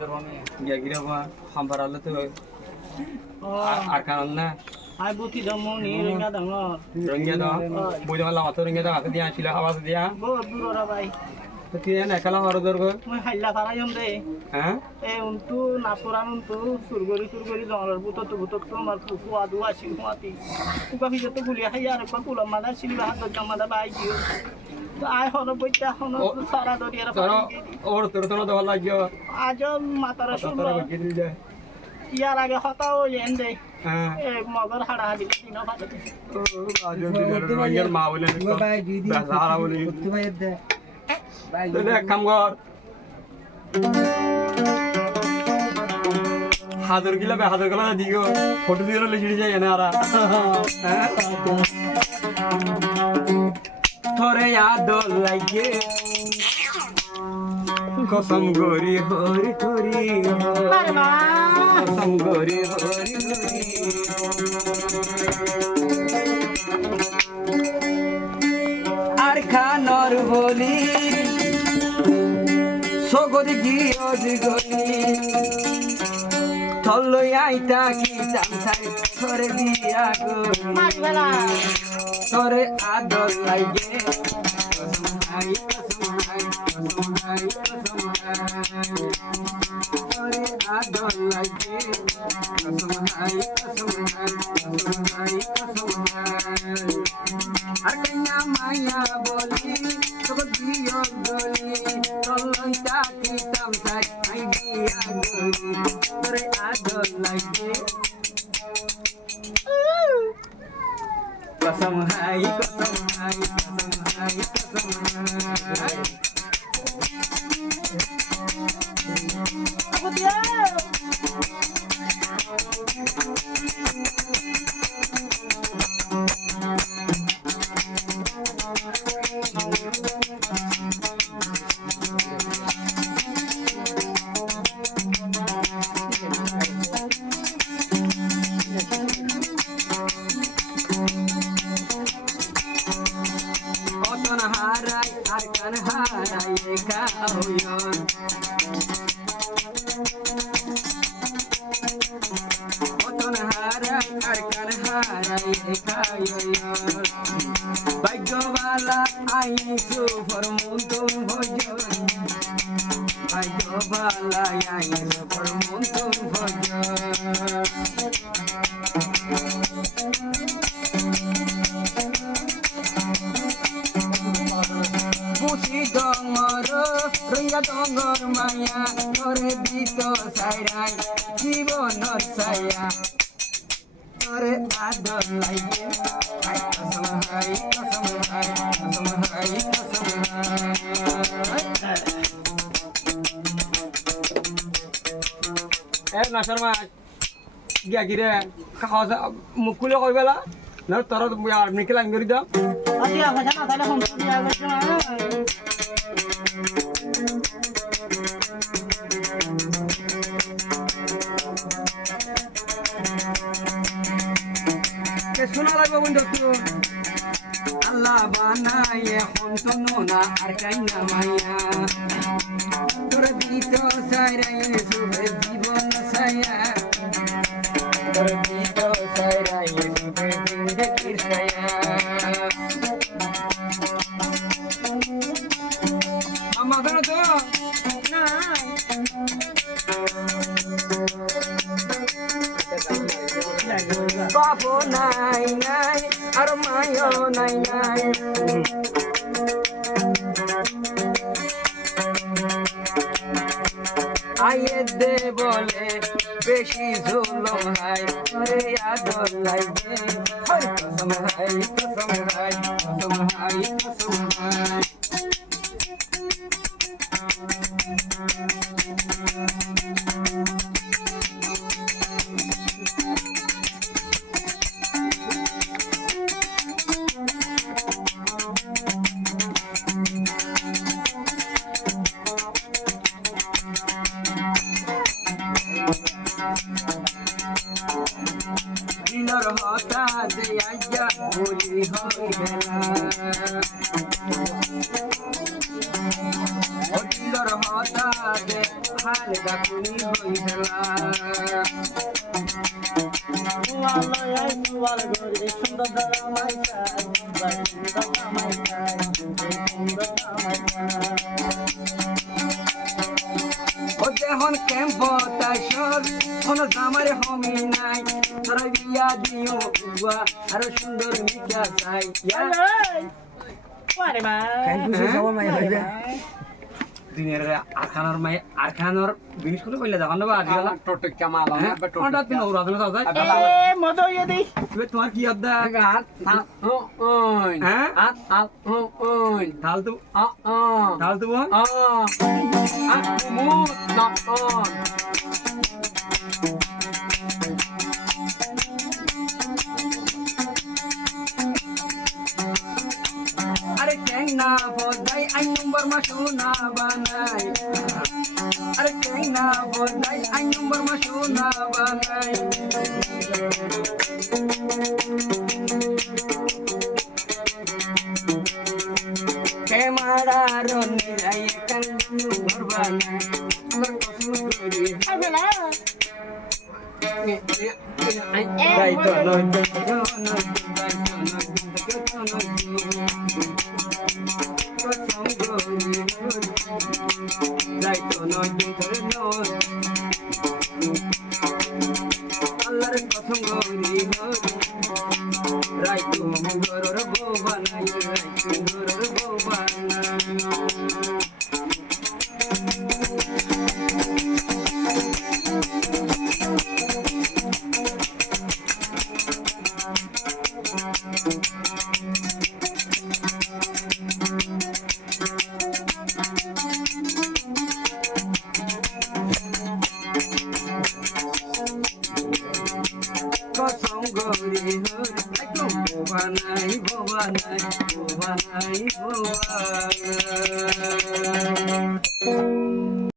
gya gira ba hambar alle to ar kanan na ai buti damo ni ringa dango ringa da bojo la mato ringa da dia chila awas dia bo durora bai to kiya na kala horo dorgo মই হাইলা খারা যম দে হ্যাঁ এ উন্তু নাপুরান উন্তু সুরগরি জঙ্গলের ভূতত আমার ফুফু আদু আসি হুয়াতি কুকা ভিজত গুলিয়া হাইয়া আর পর কুলা মাদা সিলিবা হাত জামাদা বাই দিও তো আই হর বইতা হন সারা দরিয়ার তোর ওর তোর তোর দহল লাগিও আজ মাতারা শুনল তোর বকি দিল যায় ইয়ার আগে হতাও এন দে হ্যাঁ এ মগর হাড়া হাড়ি দিন ভালো আজ দিল রঙের মা বলে বাজারা বলে তোরে কাম কর হাজার গিলা দিও ফটো দিয়ে লিখে যায় না আরা তোরে याद লাগে কসম গরি হরি হরি কসম গরি হরি হরি আর খানর বলি সগরি গিয়ে গলি তলই আইতা কি চামচাই ধরে দিয়া গলি তোরে আদর লাগে তোরে আদর লাগে আর কন্যা মায়া বলি তোকে দিও গলি তলই তাকি চামচাই আই দিয়া গলি তোরে আদর লাগে कसम hai कसम hai कसम hai कसम hai Aku dia harai arkan harai kauyon oton harai arkan harai kauyon bajobala ai su formuntum bhojon bajobala ai su formuntum bhojon Pusi dongor, ringa dongor maya, tore bito sairai, jibonor saya, tore ador lagi, hai kasam hai, kasam hai, kasam hai, kasam hai. Nasar mas, gya gire, kahasa mukule koi bela, nar tara yar nikla ingeri da. Aja macam mana kalau hon dia macam শোনা লাগবে বন্ধু তো আল্লাহ বানায়ে হন্তনো না আর কাইনা মাইয়া তোর বিত সাইরে সুবে জীবন সায়া তোর বিত সাইরে সুবে জিন্দগি সায়া আমা জানো তো না Bapo nai nai, armayo nai nai. Aye de bole, beshi zulum hai, ore adol lage. Hai kasam hai, kasam hai, kasam hai, kasam hai. দিলর হতা দে আজ্ঞা বলি হইবেলা ও দিলর হতা দে হাল চাকুনি হই ফেলা আলোয় দুয়ার ঘরে সুন্দর ধরা মাইকাই সুন্দর মাইকাই সুন্দর মাইকাই ও দেহন ক্যাম্প তাইসর কোনো জামারে হমি নাই তোরা বিয়া দিও বুয়া আরো সুন্দর মিঠা চাই দুনিয়ার আরখানোর জিনিস করে কইলে যাবান না আজকাল टोटक क्या माला है बट ওটা তুমি ওরা তুমি দাও মতো ইয়ে দিই তোমার কি আদা हाथ हाथ ओन হ্যাঁ हाथ हाथ ओन ফালতু आ आ ফালতু বোন आ हाथ मुंह नॉट ऑन আরে ট্যাং না বদাই আই নম্বর মা সোনা বানাই আরে ট্যাং না বদাই আই নম্বর মা সোনা বানাই কেমারা রনি রাই কান নম্বর বানাই আমার কসম করি তাই তো নয় আল্লাহর কথম গৌরী রাই তুমি গরর বউ বানাই রাই তুমি গরর বউ বানাই কসম গৌরী একদম ভবানাই ভবানাই ভবানাই ভবানাই